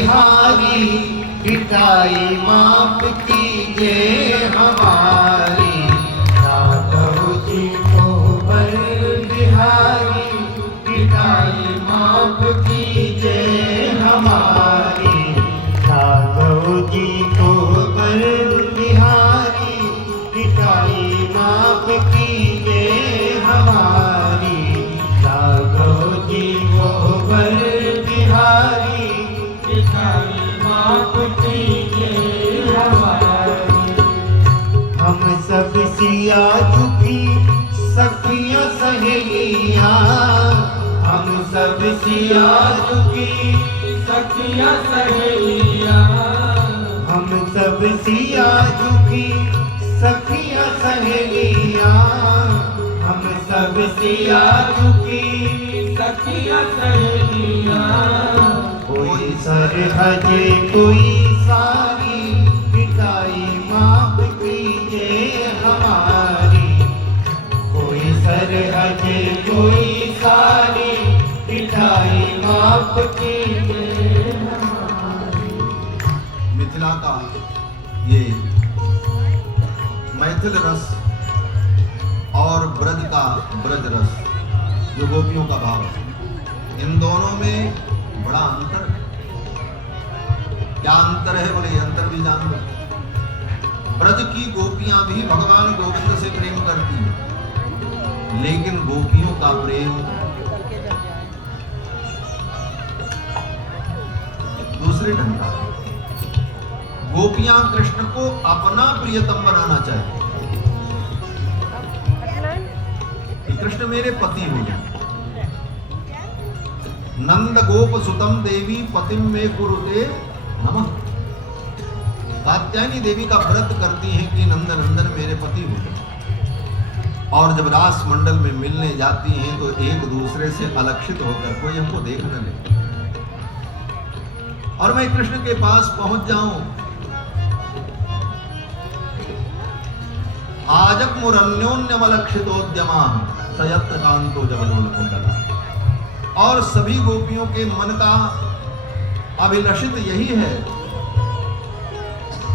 बिहारी, पिटाई माफ कीजिए हमारी। यादव जी कोबर बिहारी, पिटाई माफ कीजिए हमारी। यादव जी कोबर बिहारी, पिटाई माफ कीजिए हमारी। यादव जी कोबर बिहारी, पिटाई माफ कीजिए हमारी। हम सब सिया झुकी सखियां सहेलियां, हम सब सिया झुकी सखियां सहेलियां, हम सब सिया झुकी सखियां सहेलियां, हम सब सिया झुकी सखियां सहेलियां। कोई सरहद कोई सारी, पिटाई माफ कीजिए हमारी। कोई सरहद कोई सारी, पिटाई माफ कीजिए हमारी। मिथिला का ये मैथिल रस और ब्रज का ब्रज रस, जो गोपियों का भाव है, इन दोनों में बड़ा अंतर है। क्या अंतर है? बोले अंतर भी जान लो। ब्रज की गोपियां भी भगवान गोविंद से प्रेम करती हैं, लेकिन गोपियों का प्रेम दूसरे ढंग का है। गोपियां कृष्ण को अपना प्रियतम बनाना चाहती, कि कृष्ण मेरे पति हो जाए। नंद गोप सुतम देवी पतिम में कुरुते नमः। कात्यायनी देवी का व्रत करती हैं कि नंद नंदन मेरे पति हो जाए। और जब रास मंडल में मिलने जाती हैं तो एक दूसरे से अलक्षित होकर कोई हमको देख न ले, और मैं कृष्ण के पास पहुंच जाऊं। आजक मुरन्योन्यमलक्षितोद्यमा सयत्र कांतो जवलोल कुंडला। और सभी गोपियों के मन का अभिलषित यही है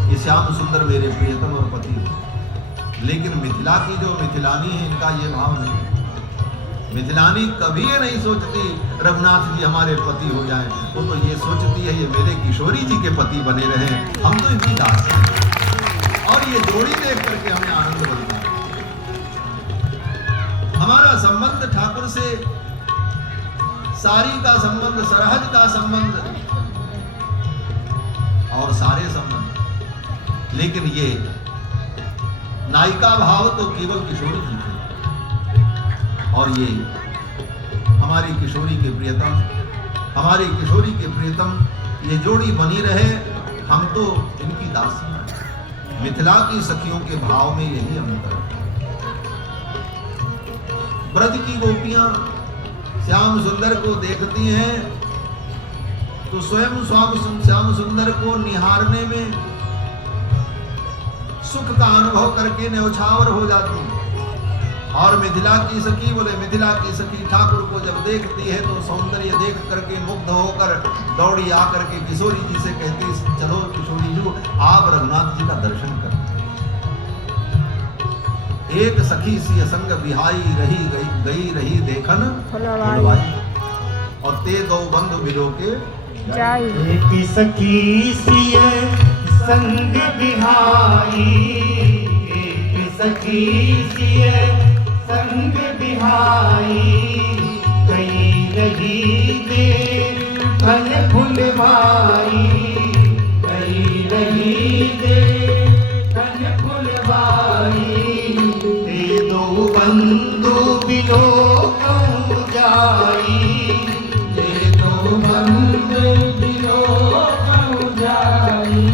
कि श्याम सुंदर मेरे प्रियतम और पति है। लेकिन मिथिला की जो मिथिलानी है, इनका ये भाव नहीं। मिथिलानी कभी ये नहीं सोचती रघुनाथ जी हमारे पति हो जाएं। वो तो ये सोचती है ये मेरे किशोरी जी के पति बने रहे, हम तो इनकी दास हैं। और ये जोड़ी देख करके हमें आनंद मिलता है। हमारा संबंध ठाकुर से सारी का संबंध, सरहज का संबंध और सारे संबंध, लेकिन ये नायिका भाव तो केवल किशोरी जी थे। और ये हमारी किशोरी के प्रियतम, हमारी किशोरी के प्रियतम, ये जोड़ी बनी रहे, हम तो इनकी दासी हैं। मिथिला की सखियों के भाव में यही अंतर है। ब्रज की गोपियां श्याम सुंदर को देखती हैं तो स्वयं श्याम सुंदर को निहारने में सुख का अनुभव करके न्यौछावर हो जाती है। और मिथिला की सखी, बोले मिथिला की सखी ठाकुर को जब देखती है तो सौंदर्य देख करके मुग्ध होकर दौड़ी आकर के किशोरी जी से कहती, चलो किशोरी जी आप रघुनाथ जी का दर्शन कर। एक सखी सी असंग बिहाई रही गई रही देखन फुलवाई, और ते दो बंधु बिलो के जाई। एक सखी सी संग बिहाई, एक सखी सी संग बिहाई, गई रही देखन फुलवाई, गई रही देखन फुलवाई। बंधु बिलो कहूं जाई, ये तो बंधु बिलो कहूं जाई।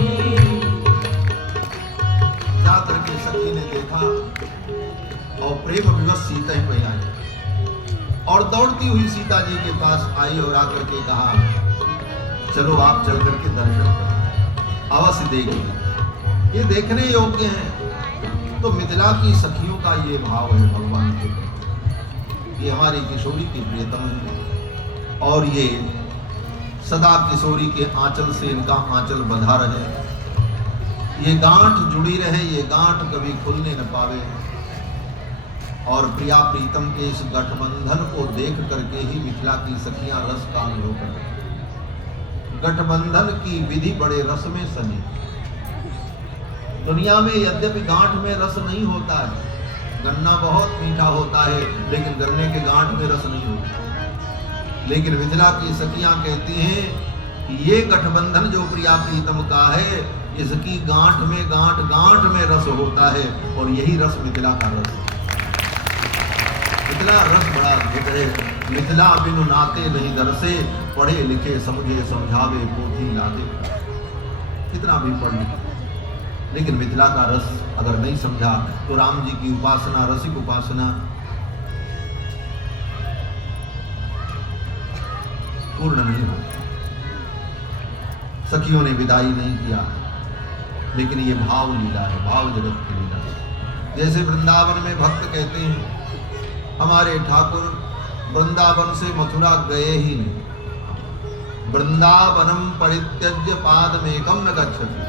जाकर के सखी ने देखा और प्रेम विवश सीता ही पे आई, और दौड़ती हुई सीता जी के पास आई और आकर के कहा, चलो आप चल करके दर्शन करो, अवश्य देखिए ये देखने योग्य हैं। तो मिथिला की सखियों का ये भाव है भगवान के प्रति, ये हमारी किशोरी की प्रियतम है। और ये सदा किशोरी के आंचल से इनका आंचल बंधा रहे, ये गांठ जुड़ी रहे, ये गांठ कभी खुलने न पावे। और प्रिया प्रीतम के इस गठबंधन को देख करके ही मिथिला की सखियां रस का अनुभव कर। गठबंधन की विधि बड़े रस में सनी। दुनिया में यद्यपि गांठ में रस नहीं होता है, गन्ना बहुत मीठा होता है, लेकिन गन्ने के गांठ में रस नहीं होता। लेकिन मिथिला की सखियां कहती हैं कि ये गठबंधन जो प्रिया प्रीतम का है, इसकी गांठ में रस होता है, और यही रस मिथिला का रस है। मिथिला रस बड़ा अद्भुत है। मिथिला बिनु नाते नहीं दरसे, पढ़े लिखे समझे समझावे पोथी लादे। कितना भी पढ़ लिखे, लेकिन मिथिला का रस अगर नहीं समझा तो राम जी की उपासना, रसिक उपासना पूर्ण नहीं हो। सखियों ने विदाई नहीं किया, लेकिन ये भाव लीला है, भाव जगत की लीला है। जैसे वृंदावन में भक्त कहते हैं, हमारे ठाकुर वृंदावन से मथुरा गए ही नहीं। वृंदावनम परित्यज्य पादमेकम न गच्छति।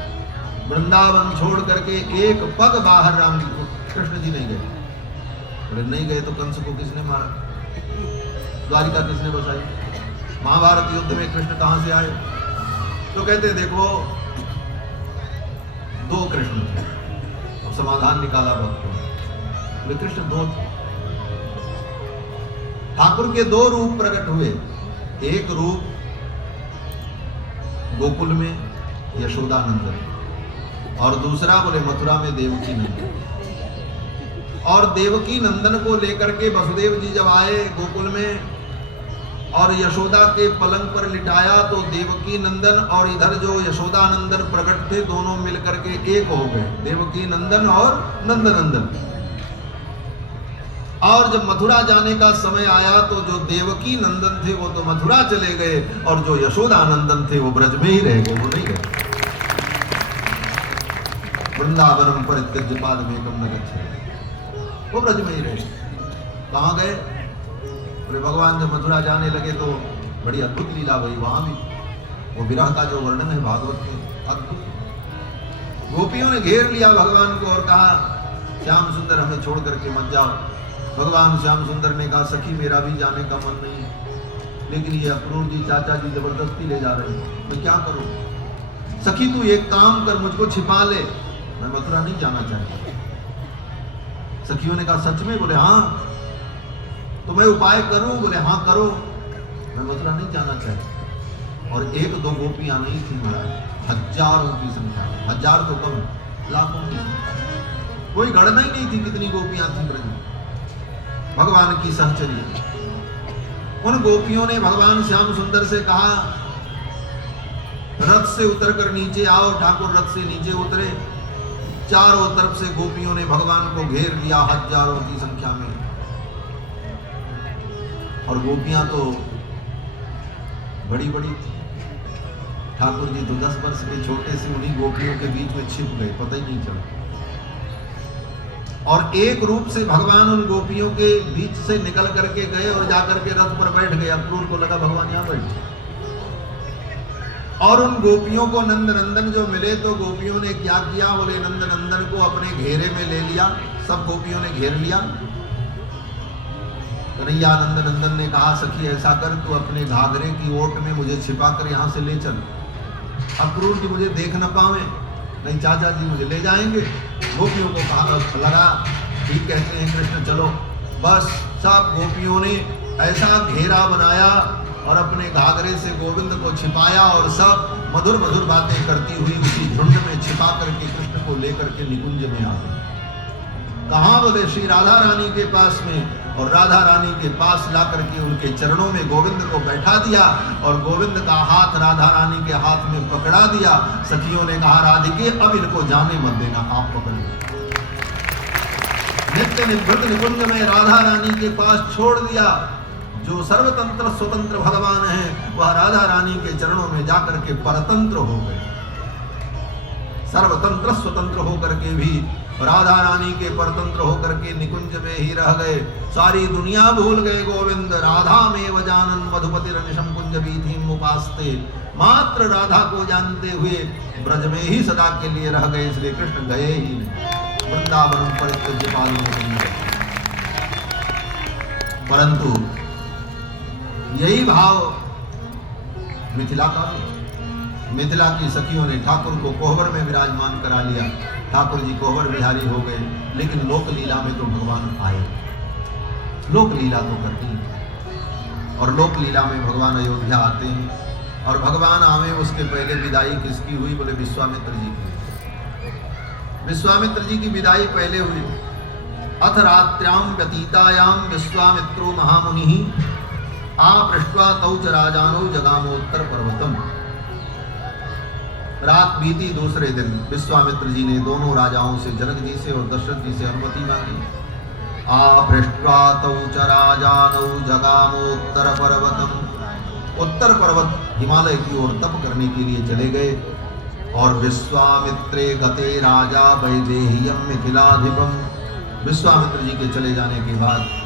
वृंदावन छोड़ करके एक पग बाहर राम जी को, कृष्ण जी नहीं गए। अरे नहीं गए तो कंस को किसने मारा, द्वारिका किसने बसाई, महाभारत युद्ध में कृष्ण कहां से आए? तो कहते देखो दो कृष्ण थे। अब समाधान निकाला भक्तों ने, वे कृष्ण दो थे। ठाकुर के दो रूप प्रकट हुए, एक रूप गोकुल में यशोदानंदन, और दूसरा बोले मथुरा में देवकी नंदन। और देवकी नंदन को लेकर के वसुदेव जी जब आए गोकुल में और यशोदा के पलंग पर लिटाया, तो देवकी नंदन और इधर जो यशोदानंदन प्रकट थे, दोनों मिलकर के एक हो गए, देवकी नंदन और नंदनंदन। और जब मथुरा जाने का समय आया तो जो देवकी नंदन थे वो तो मथुरा चले गए, और जो यशोदानंदन थे वो ब्रज में ही रह गए, वो नहीं गए। वृंदावनम परित्यज्य पादमेकम न गच्छति, वो ब्रज में ही रहे। कहाँ गए? बोले भगवान जब मथुरा जाने लगे तो बड़ी अद्भुत लीला हुई वहां भी। वो विरह का जो वर्णन है भागवत में अद्भुत। गोपियों ने घेर लिया भगवान को और कहा श्याम सुंदर हमें छोड़ करके मत जाओ। भगवान श्याम सुंदर ने कहा सखी मेरा भी जाने का मन नहीं है, लेकिन ये अक्रूर जी चाचा जी जबरदस्ती ले जा रहे हैं, मैं क्या करूं? सखी तू एक काम कर, मुझको छिपा ले, मैं मथुरा नहीं जाना चाहता। सखियों ने कहा सच में? बोले हाँ। तो मैं उपाय करूं? बोले हाँ करो, मैं मथुरा नहीं जाना चाहता। और एक दो गोपियां नहीं थी महाराज, हजारों की संख्या, हजार तो कम, लाखों की संख्या, कोई गणना ही नहीं थी कितनी गोपियां थी ब्रज में। भगवान की सहचर्य। उन गोपियों ने भगवान श्याम सुंदर से कहा रथ से उतर कर नीचे आओ। ठाकुर रथ से नीचे उतरे, चारों तरफ से गोपियों ने भगवान को घेर लिया हजारों की संख्या में। और गोपियां तो बड़ी बड़ी थी। ठाकुर जी तो 10 वर्ष के छोटे से उन्हीं गोपियों के बीच में छिप गए, पता ही नहीं चला। और एक रूप से भगवान उन गोपियों के बीच से निकल करके गए और जाकर के रथ पर बैठ गए। अक्रूर को लगा भगवान यहाँ बैठे। और उन गोपियों को नंदनंदन जो मिले तो गोपियों ने क्या किया? बोले नंदनंदन को अपने घेरे में ले लिया। सब गोपियों ने घेर लिया। कन्हैया नंदनंदन ने कहा सखी ऐसा कर, तू अपने घाघरे की ओट में मुझे छिपा कर यहाँ से ले चल, अक्रूर जी मुझे देख न पावे, नहीं चाचा जी मुझे ले जाएंगे। गोपियों को कहा लगा ठीक कहते हैं कृष्ण, चलो। बस सब गोपियों ने ऐसा घेरा बनाया और अपने घाघरे से गोविंद को छिपाया और सब मधुर मधुर बातें करती हुई उसी झुंड में छिपा करके कृष्ण को लेकर के निकुंज में आ गए। कहाँ? बोले श्री राधा रानी के पास में। और राधा रानी के पास ला करके उनके चरणों में गोविंद को बैठा दिया और गोविंद का हाथ राधा रानी के हाथ में पकड़ा दिया। सखियों ने कहा राधिके अब इनको जाने मत देना, आप पकड़िए। नित्य निवृत्त निकुंज में राधा रानी के पास छोड़ दिया। जो सर्वतंत्र स्वतंत्र भगवान है वह राधा रानी के चरणों में जाकर के परतंत्र हो गए। सर्वतंत्र स्वतंत्र होकर के भी राधा रानी के परतंत्र होकर के निकुंज में ही रह गए। सारी दुनिया भूल गए गोविंद। राधा में वजानन मधुपति रनिशम कुंज बीथीम उपास्ते। मात्र राधा को जानते हुए ब्रज में ही सदा के लिए रह गए, इसलिए कृष्ण गए ही नहीं। वृंदावन परित्यज्य पालन। परंतु यही भाव मिथिला का भी। मिथिला की सखियों ने ठाकुर को कोहबर में विराजमान करा लिया। ठाकुर जी कोहबर बिहारी हो गए, लेकिन लोक लीला में तो भगवान आए। लोक लीला तो करती है, और लोक लीला में भगवान अयोध्या आते हैं। और भगवान आवे उसके पहले विदाई किसकी हुई? बोले विश्वामित्र जी की। विश्वामित्र जी की विदाई पहले हुई। अथ रात्र्याम व्यतीतायाम विश्वामित्रो महामुनि आपृष्ट्वा तौ च राजानो जगामोत्तर पर्वतम। रात बीती, दूसरे दिन विश्वामित्र जी ने दोनों राजाओं से, जनक जी से और दशरथ जी से अनुमति मांगी। आपृष्ट्वा तौ च राजानो जगामोत्तर पर्वतम। उत्तर पर्वत हिमालय की ओर तप करने के लिए चले गए। और विश्वामित्रे गते राजा वैदेह्यम मिथिलाधिपम। विश्वामित्र जी के चले जाने के बाद